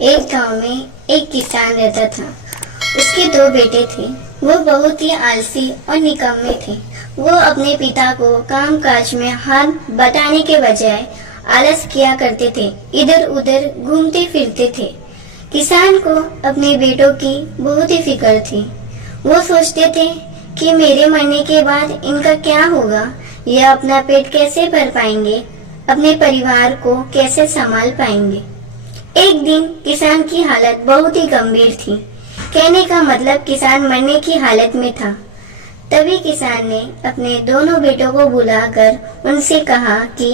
एक गांव में एक किसान रहता था। उसके दो बेटे थे। वो बहुत ही आलसी और निकम्मे थे। वो अपने पिता को काम काज में हाथ बटाने के बजाय आलस किया करते थे, इधर उधर घूमते फिरते थे। किसान को अपने बेटों की बहुत ही फिक्र थी। वो सोचते थे कि मेरे मरने के बाद इनका क्या होगा, ये अपना पेट कैसे भर पाएंगे, अपने परिवार को कैसे संभाल पाएंगे। एक दिन किसान की हालत बहुत ही गंभीर थी। कहने का मतलब किसान मरने की हालत में था। तभी किसान ने अपने दोनों बेटों को बुलाकर उनसे कहा कि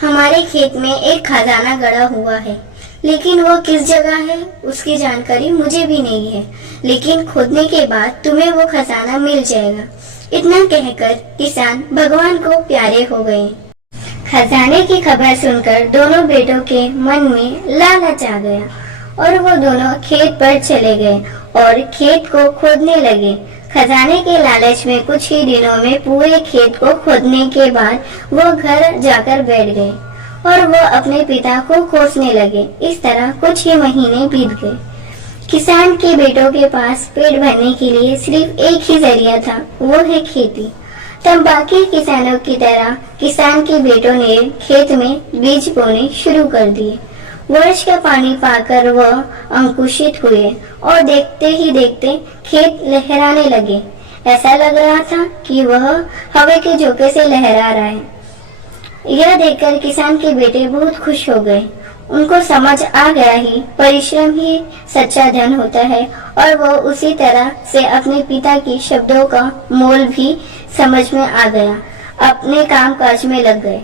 हमारे खेत में एक खजाना गड़ा हुआ है, लेकिन वो किस जगह है उसकी जानकारी मुझे भी नहीं है, लेकिन खोदने के बाद तुम्हें वो खजाना मिल जाएगा। इतना कहकर किसान भगवान को प्यारे हो गए। खजाने की खबर सुनकर दोनों बेटों के मन में लालच आ गया और वो दोनों खेत पर चले गए और खेत को खोदने लगे। खजाने के लालच में कुछ ही दिनों में पूरे खेत को खोदने के बाद वो घर जाकर बैठ गए और वो अपने पिता को खोजने लगे। इस तरह कुछ ही महीने बीत गए। किसान के बेटों के पास पेट भरने के लिए सिर्फ एक ही जरिया था, वो है खेती। तब बाकी किसानों की तरह किसान के बेटों ने खेत में बीज बोने शुरू कर दिए। वर्ष का पानी पाकर वह अंकुशित हुए और देखते ही देखते खेत लहराने लगे। ऐसा लग रहा था कि वह हवा के झोंके से लहरा रहा है। यह देखकर किसान के बेटे बहुत खुश हो गए। उनको समझ आ गया ही परिश्रम ही सच्चा धन होता है और वह उसी तरह से अपने पिता की शब्दों का मोल भी समझ में आ गया। अपने काम काज में लग गए।